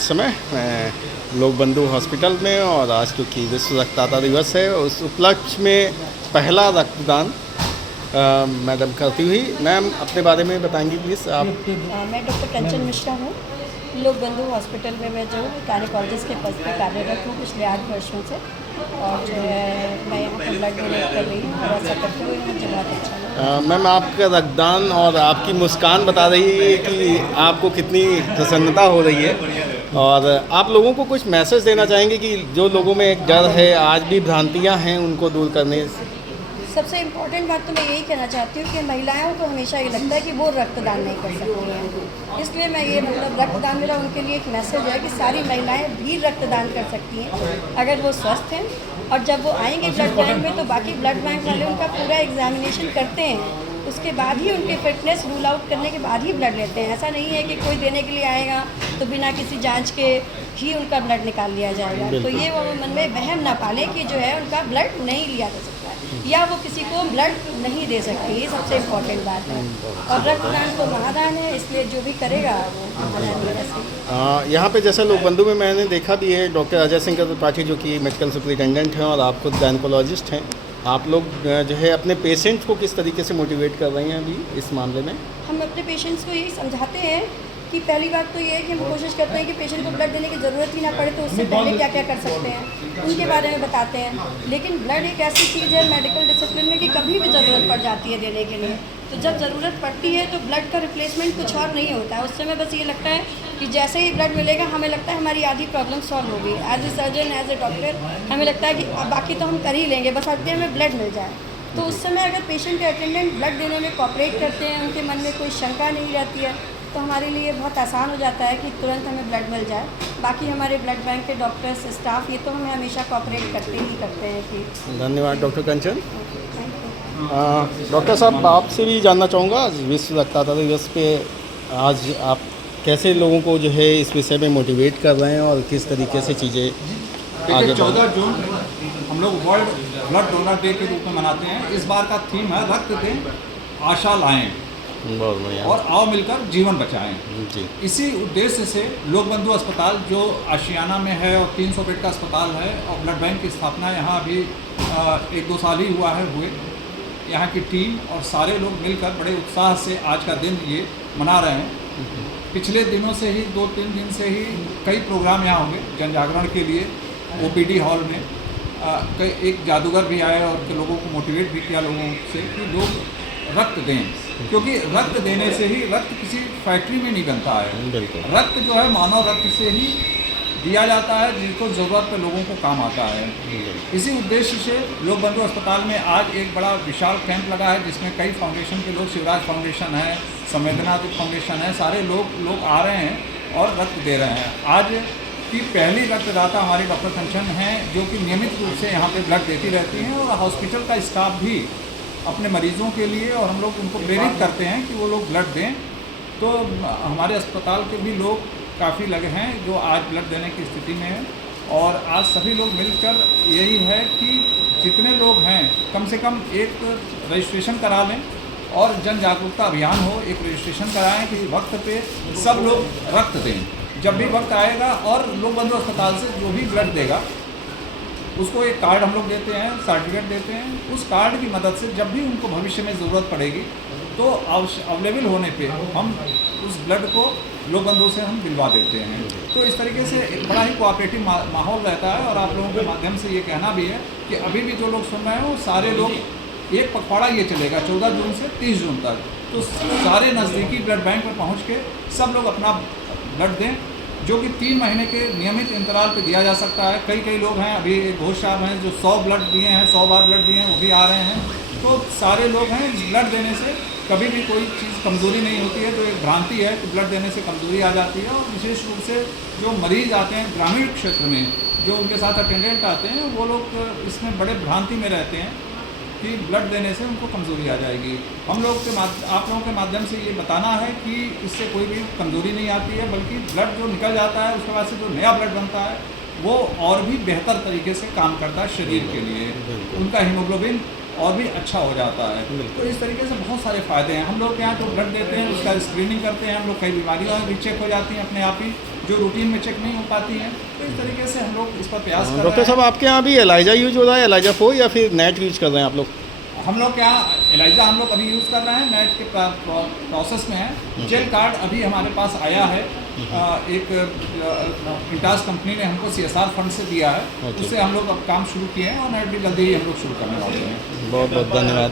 इस समय मैं लोक बंधु हॉस्पिटल में, और आज क्योंकि विश्व रक्तदाता दिवस है उस उपलक्ष्य में पहला रक्तदान मैडम करती हुई। मैम अपने बारे में बताएंगी प्लीज़ आप। मैं डॉक्टर कंचन मिश्रा हूँ। लोक बंधु हॉस्पिटल में मैं जो गायनेकोलॉजिस्ट के पद पर कार्यरत हूँ पिछले 8 वर्षों से, और जो है मैं यहाँ पर ब्लड डोनेट कर रही हूँ और ऐसा करते हुए मुझे बहुत अच्छा लगा। मैम आपका रक्तदान और आपकी मुस्कान बता रही है कि आपको कितनी प्रसन्नता हो रही है, और आप लोगों को कुछ मैसेज देना चाहेंगे कि जो लोगों में एक डर है, आज भी भ्रांतियाँ हैं, उनको दूर करने। सबसे इम्पोर्टेंट बात तो मैं यही कहना चाहती हूँ कि महिलाओं को हमेशा ये लगता है कि वो रक्तदान नहीं कर सकती हैं, इसलिए मैं ये रक्तदान मेरा उनके लिए एक मैसेज है कि सारी महिलाएं भी रक्तदान कर सकती हैं अगर वो स्वस्थ हैं। और जब वो आएंगे ब्लड बैंक में तो बाकी ब्लड बैंक वाले उनका पूरा एग्जामिनेशन करते हैं, उसके बाद ही उनके फिटनेस रूल आउट करने के बाद ही ब्लड लेते हैं। ऐसा नहीं है कि कोई देने के लिए आएगा तो बिना किसी जांच के ही उनका ब्लड निकाल लिया जाएगा। तो ये वो मन में वहम ना पाले कि जो है उनका ब्लड नहीं लिया जा सकता है या वो किसी को ब्लड नहीं दे सकती, ये सबसे इम्पोर्टेंट बात है। और रक्तदान तो महादान है, इसलिए जो भी करेगा वो महादान ही रहे। यहाँ पे जैसे लोक बंधु में मैंने देखा भी है डॉक्टर अजय सिंह त्रिपाठी जो कि मेडिकल सुपरिटेंडेंट हैं और आप खुद गायनेकोलॉजिस्ट हैं, आप लोग जो है अपने पेशेंट को किस तरीके से मोटिवेट कर रही हैं अभी इस मामले में? हम अपने पेशेंट्स को यही समझाते हैं कि पहली बात तो ये है कि हम कोशिश करते हैं कि पेशेंट को ब्लड देने की ज़रूरत ही ना पड़े, तो उससे पहले क्या क्या कर सकते हैं उनके बारे में बताते हैं। लेकिन ब्लड एक ऐसी चीज़ है मेडिकल डिसिप्लिन में कि कभी भी ज़रूरत पड़ जाती है देने के लिए, तो जब ज़रूरत पड़ती है तो ब्लड का रिप्लेसमेंट कुछ और नहीं होता है। उस समय बस ये लगता है कि जैसे ही ब्लड मिलेगा हमें लगता है हमारी आधी प्रॉब्लम सॉल्व होगी। As a surgeon, as a doctor हमें लगता है कि अब बाकी तो हम कर ही लेंगे, बस अगले हमें ब्लड मिल जाए। तो उस समय अगर पेशेंट के अटेंडेंट ब्लड देने में कोऑपरेट करते हैं, उनके मन में कोई शंका नहीं रहती है, तो हमारे लिए बहुत आसान हो जाता है कि तुरंत हमें ब्लड मिल जाए। बाकी हमारे ब्लड बैंक के डॉक्टर्स, स्टाफ, ये तो हमें हमेशा कोऑपरेट करते ही करते हैं कि। धन्यवाद डॉक्टर कंचन। डॉक्टर साहब आपसे भी जानना चाहूँगा, विश्व रक्तदाता दिवस पे आज आप कैसे लोगों को जो है इस विषय में मोटिवेट कर रहे हैं और किस तरीके से चीज़ें आगे 14 जून हम लोग वर्ल्ड ब्लड डोनर डे के रूप में मनाते हैं। इस बार का थीम है रक्त दें, आशा लाएं और आओ मिलकर जीवन बचाएं। जी। इसी उद्देश्य से लोक बंधु अस्पताल जो आशियाना में है और 300 बेड का अस्पताल है, और ब्लड बैंक की स्थापना यहाँ अभी 1-2 साल ही हुआ है हुए। यहाँ की टीम और सारे लोग मिलकर बड़े उत्साह से आज का दिन ये मना रहे हैं। पिछले दिनों से ही 2-3 दिन से ही कई प्रोग्राम यहाँ होंगे जन जागरण के लिए। OPD हॉल में एक जादूगर भी आए और लोगों को मोटिवेट भी किया लोगों से कि लोग रक्त दें, क्योंकि रक्त देने से ही, रक्त किसी फैक्ट्री में नहीं बनता है। रक्त जो है मानव रक्त से ही दिया जाता है, जिसको ज़रूरत पे लोगों को काम आता है। इसी उद्देश्य से लोक बंधु अस्पताल में आज एक बड़ा विशाल कैंप लगा है, जिसमें कई फाउंडेशन के लोग, शिवराज फाउंडेशन है, संवेदना फाउंडेशन है, सारे लोग आ रहे हैं और रक्त दे रहे हैं। आज की पहली रक्तदाता हमारी डॉक्टर कंचन हैं, जो कि नियमित रूप से यहाँ पे ब्लड देती रहती हैं, और हॉस्पिटल का स्टाफ भी अपने मरीजों के लिए, और हम लोग उनको प्रेरित करते हैं कि वो लोग ब्लड दें। तो हमारे अस्पताल के भी लोग काफ़ी लगे हैं जो आज ब्लड देने की स्थिति में हैं, और आज सभी लोग मिलकर यही है कि जितने लोग हैं कम से कम एक रजिस्ट्रेशन करा लें और जन जागरूकता अभियान हो, एक रजिस्ट्रेशन कराएं कि वक्त पे सब लोग रक्त दें। जब भी वक्त आएगा और लोक बंधु अस्पताल से जो भी ब्लड देगा उसको एक कार्ड हम लोग देते हैं, सर्टिफिकेट देते हैं। उस कार्ड की मदद से जब भी उनको भविष्य में ज़रूरत पड़ेगी तो अवेलेबल होने पे हम उस ब्लड को लोक बंधु से हम दिलवा देते हैं। तो इस तरीके से एक बड़ा ही कोऑपरेटिव माहौल रहता है। और आप लोगों के माध्यम से ये कहना भी है कि अभी भी जो लोग सुन रहे हैं वो सारे लोग, एक पखवाड़ा ये चलेगा 14 जून से 30 जून तक, तो सारे नज़दीकी ब्लड बैंक पर पहुँच के सब लोग अपना ब्लड दें, जो कि 3 महीने के नियमित अंतराल पे दिया जा सकता है। कई लोग हैं, अभी एक घोष साहब हैं जो 100 ब्लड दिए हैं, 100 बार ब्लड दिए हैं, वो भी आ रहे हैं। तो सारे लोग हैं, ब्लड देने से कभी भी कोई चीज़ कमज़ोरी नहीं होती है। तो एक भ्रांति है कि ब्लड देने से कमज़ोरी आ जाती है, और विशेष रूप से जो मरीज़ आते हैं ग्रामीण क्षेत्र में, जो उनके साथ अटेंडेंट आते हैं, वो लोग इसमें बड़े भ्रांति में रहते हैं कि ब्लड देने से उनको कमज़ोरी आ जाएगी। हम लोग के आप लोगों के माध्यम से ये बताना है कि इससे कोई भी कमज़ोरी नहीं आती है, बल्कि ब्लड जो निकल जाता है उसके बाद से जो नया ब्लड बनता है वो और भी बेहतर तरीके से काम करता है शरीर के लिए। उनका हीमोग्लोबिन और भी अच्छा हो जाता है। तो इस तरीके से बहुत सारे फ़ायदे हैं। हम लोग के यहाँ जो ब्लड देते हैं उसका स्क्रीनिंग करते हैं हम लोग, कई बीमारियाँ भी चेक हो जाती हैं अपने आप ही जो रूटीन में चेक नहीं हो पाती हैं। तो इस तरीके से हम लोग इस पर प्रयास कर रहे हैं। डॉक्टर साहब आपके यहाँ भी एलाइजा यूज हो रहा है, एलाइजा 4 या फिर नेट यूज कर रहे हैं आप लोग? हम लोग क्या एलाइजा हम लोग अभी यूज़ कर रहे हैं, नेट के प्रोसेस में है। जेल कार्ड अभी हमारे पास आया है, एक इंटास कंपनी ने हमको CSR फंड से दिया है, उससे हम लोग अब काम शुरू किए हैं और नेट भी जल्दी ही हम लोग शुरू करने वाले हैं। बहुत बहुत धन्यवाद।